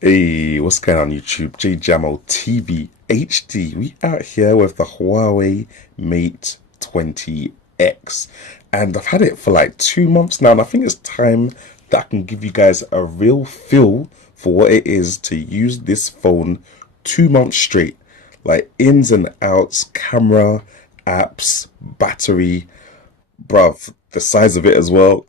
Hey, what's going on YouTube? J Jamo TV HD. We out here with the Huawei Mate 20X. And I've had it for like 2 months now, and I think it's time that I can give you guys a real feel for what it is to use this phone 2 months straight. Like ins and outs, camera, apps, battery, bruv, the size of it as well.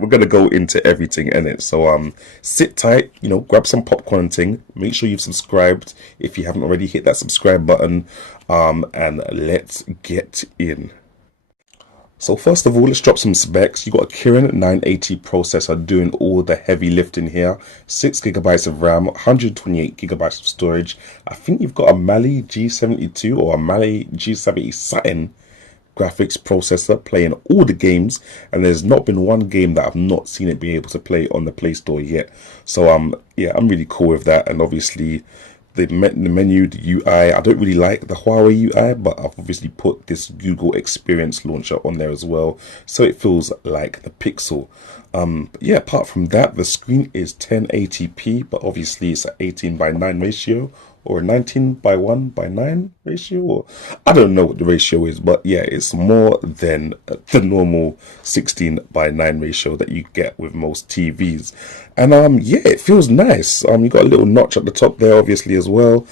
We're gonna go into everything in it. So sit tight, grab some popcorn and thing. Make sure you've subscribed if you haven't already. Hit that subscribe button. And let's get in. So first of all, let's drop some specs. You got a Kirin 980 processor doing all the heavy lifting here. 6 GB of RAM, 128 GB of storage. I think you've got a Mali G72 or a Mali G70 Satin graphics processor playing all the games, and there's not been one game that I've not seen it be able to play on the Play Store yet. So yeah, I'm really cool with that. And obviously the menu, the UI, I don't really like the Huawei UI, but I've obviously put this Google Experience launcher on there as well, so it feels like the Pixel. But yeah, apart from that, the screen is 1080p, but obviously it's an 18:9 ratio or a 19:1:9 ratio, or I don't know what the ratio is, but yeah, it's more than the normal 16:9 ratio that you get with most TVs. And yeah, it feels nice. You got a little notch at the top there obviously as well.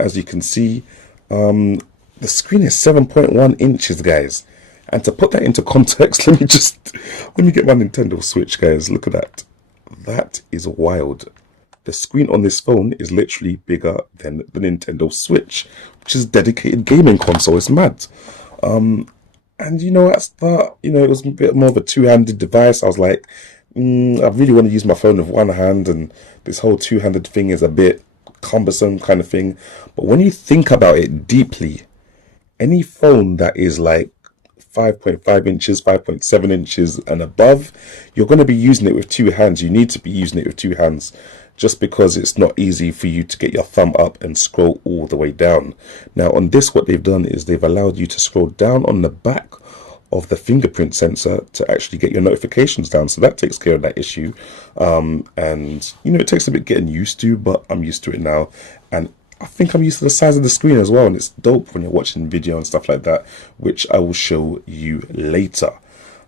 As you can see, the screen is 7.1 inches, guys. And to put that into context, let me get my Nintendo Switch, guys. Look at that. That is wild. The screen on this phone is literally bigger than the Nintendo Switch, which is a dedicated gaming console. It's mad. And at start, it was a bit more of a two-handed device. I was like, I really want to use my phone with one hand, and this whole two-handed thing is a bit cumbersome kind of thing. But when you think about it deeply, any phone that is like 5.5 inches, 5.7 inches and above, you're going to be using it with two hands. You need to be using it with two hands, just because it's not easy for you to get your thumb up and scroll all the way down. Now on this, what they've done is they've allowed you to scroll down on the back of the fingerprint sensor to actually get your notifications down. So that takes care of that issue. And it takes a bit getting used to, but I'm used to it now. And I think I'm used to the size of the screen as well, and it's dope when you're watching video and stuff like that, which I will show you later.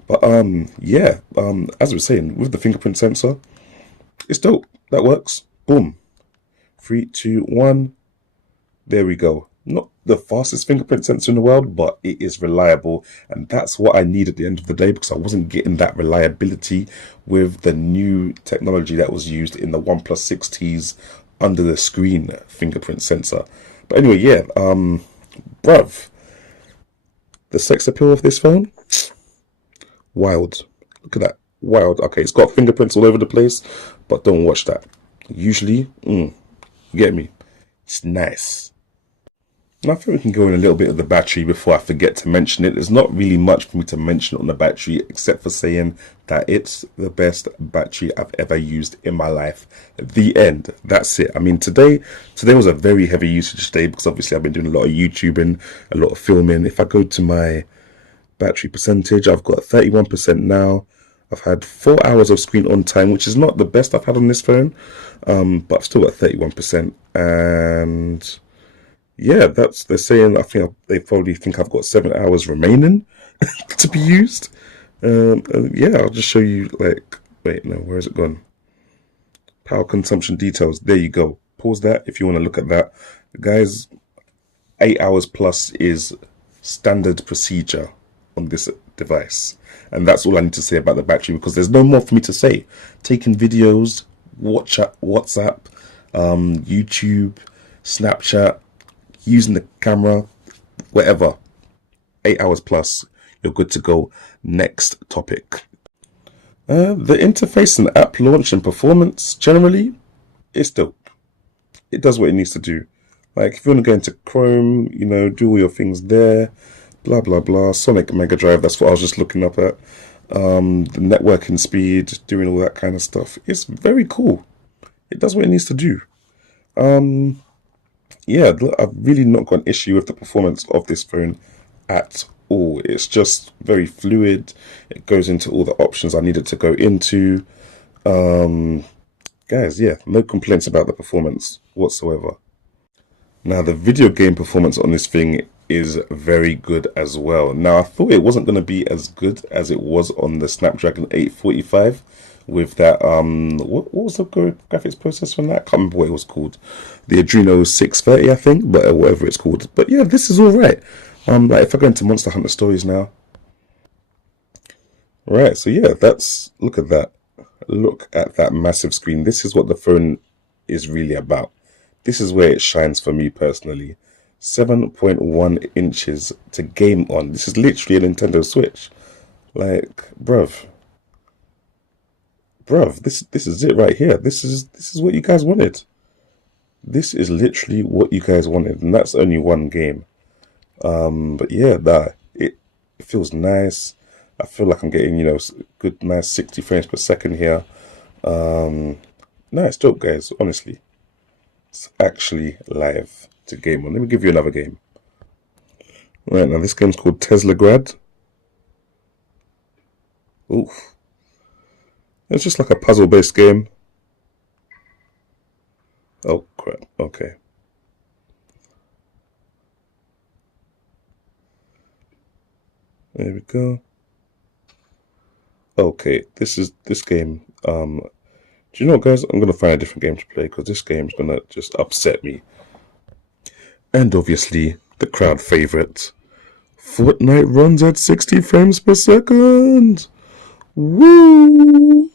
But yeah, as I was saying, with the fingerprint sensor, it's dope. That works. Boom. 3, 2, 1. There we go. Not the fastest fingerprint sensor in the world, but it is reliable, and that's what I need at the end of the day, because I wasn't getting that reliability with the new technology that was used in the OnePlus 6T's under the screen fingerprint sensor. But anyway, yeah, bruv, the sex appeal of this phone, wild. Look at that, wild. Okay, it's got fingerprints all over the place, but don't watch that. Usually, you get me? It's nice. And I think we can go in a little bit of the battery before I forget to mention it. There's not really much for me to mention on the battery, except for saying that it's the best battery I've ever used in my life. The end. That's it. I mean, today was a very heavy usage day, because obviously I've been doing a lot of YouTubing, a lot of filming. If I go to my battery percentage, I've got 31% now. I've had 4 hours of screen on time, which is not the best I've had on this phone, but I've still got 31%. And yeah, they're saying, I think they probably think I've got 7 hours remaining to be used. Yeah, I'll just show you, like, wait, no, where is it gone? Power consumption details. There you go. Pause that if you want to look at that. Guys, 8 hours plus is standard procedure on this device. And that's all I need to say about the battery, because there's no more for me to say. Taking videos, WhatsApp, YouTube, Snapchat, using the camera, whatever. 8 hours plus, you're good to go. Next topic. The interface and app launch and performance, generally, it's dope. It does what it needs to do. Like, if you want to go into Chrome, do all your things there, blah, blah, blah. Sonic Mega Drive, that's what I was just looking up at. The networking speed, doing all that kind of stuff. It's very cool. It does what it needs to do. Yeah, I've really not got an issue with the performance of this phone at all. It's just very fluid. It goes into all the options I need it to go into. guys, yeah, no complaints about the performance whatsoever. Now, the video game performance on this thing is very good as well. Now, I thought it wasn't going to be as good as it was on the Snapdragon 845 with that, what was the graphics processor on that? I can't remember what it was called. The Adreno 630, I think, but whatever it's called. But yeah, this is all right. Like if I go into Monster Hunter Stories now. Right, so yeah, look at that. Look at that massive screen. This is what the phone is really about. This is where it shines for me personally. 7.1 inches to game on. This is literally a Nintendo Switch. Like, bruv, this is it right here. This is what you guys wanted. This is literally what you guys wanted, and that's only one game. But yeah, it feels nice. I feel like I'm getting, you know, good, nice 60 frames per second here. No, it's dope, guys. Honestly, it's actually live to game on. Let me give you another game. Right, now this game's called Teslagrad. Oof. It's just like a puzzle-based game. Oh, crap. Okay. There we go. Okay, this game. Do you know what, guys? I'm gonna find a different game to play because this game's gonna just upset me. And obviously, the crowd favorite, Fortnite runs at 60 frames per second. Woo!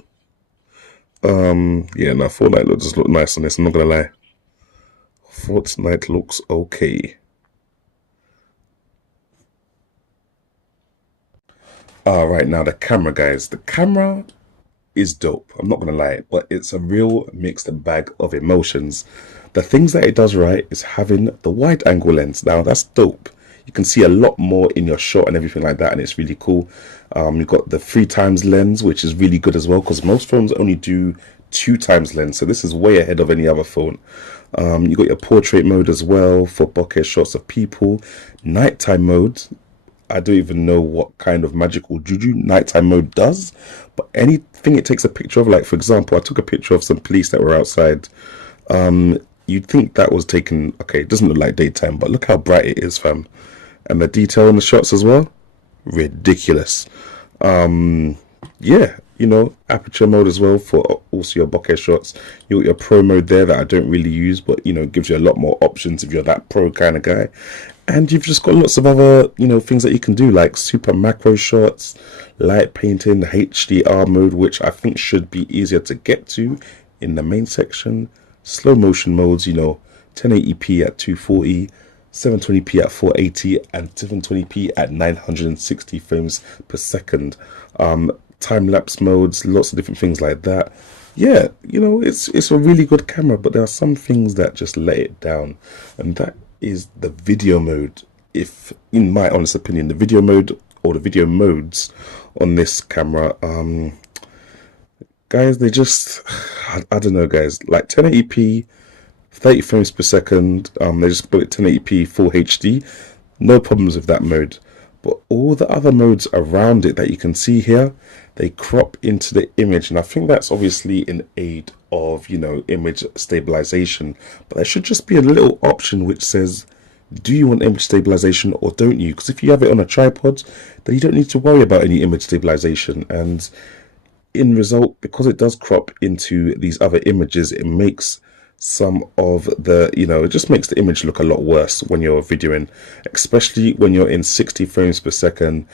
Yeah, now Fortnite just look nice on this. I'm not gonna lie. Fortnite looks okay. Right, now the camera, guys. The camera is dope. I'm not gonna lie, but it's a real mixed bag of emotions. The things that it does right is having the wide angle lens. Now that's dope. You can see a lot more in your shot and everything like that, and it's really cool. You've got the 3x lens, which is really good as well, because most phones only do 2x lens, so this is way ahead of any other phone. You got your portrait mode as well for bokeh shots of people. Nighttime mode, I don't even know what kind of magical juju nighttime mode does, but anything it takes a picture of, like for example, I took a picture of some police that were outside. You'd think that was taken, okay, it doesn't look like daytime, but look how bright it is, fam. And the detail in the shots as well, ridiculous. Yeah, you know, aperture mode as well for also your bokeh shots. You got your pro mode there that I don't really use, but you know, gives you a lot more options if you're that pro kind of guy. And you've just got lots of other, you know, things that you can do, like super macro shots, light painting, HDR mode, which I think should be easier to get to in the main section. Slow motion modes, you know, 1080p at 240, 720p at 480, and 720p at 960 frames per second. Time-lapse modes, lots of different things like that. Yeah, you know, it's a really good camera, but there are some things that just let it down, and that is the video mode. If, in my honest opinion, the video mode or the video modes on this camera, guys, they just, I don't know, guys, like 1080p, 30 frames per second, they just put it 1080p full HD, no problems with that mode. But all the other modes around it that you can see here, they crop into the image, and I think that's obviously in aid of, you know, image stabilization. But there should just be a little option which says, do you want image stabilization or don't you? Because if you have it on a tripod, then you don't need to worry about any image stabilization. And in result, because it does crop into these other images, it makes some of the, you know, it just makes the image look a lot worse when you're videoing, especially when you're in 60 frames per second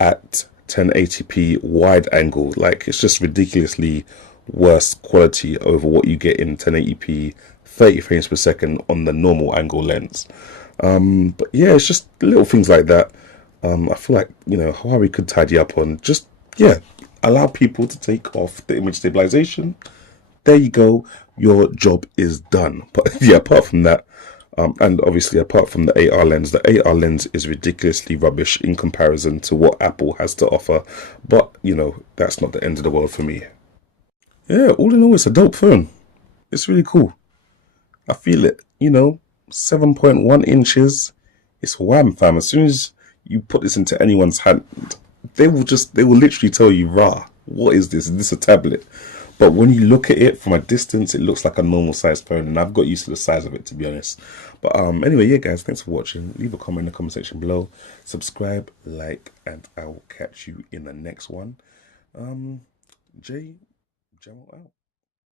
at 1080p wide angle. Like, it's just ridiculously worse quality over what you get in 1080p 30 frames per second on the normal angle lens. But yeah, it's just little things like that. I feel like, you know, Huawei could tidy up on, just, yeah, allow people to take off the image stabilization. There you go, your job is done. But yeah, apart from that, and obviously apart from the AR lens, the AR lens is ridiculously rubbish in comparison to what Apple has to offer. But, you know, that's not the end of the world for me. Yeah, all in all, it's a dope phone. It's really cool. I feel it, you know, 7.1 inches. It's wham, fam. As soon as you put this into anyone's hand, they will literally tell you, rah, what is this? Is this a tablet? but when you look at it from a distance, it looks like a normal sized phone, and I've got used to the size of it, to be honest. But anyway, yeah, guys, thanks for watching. Leave a comment in the comment section below. Subscribe, like, and I will catch you in the next one. J Jamal out.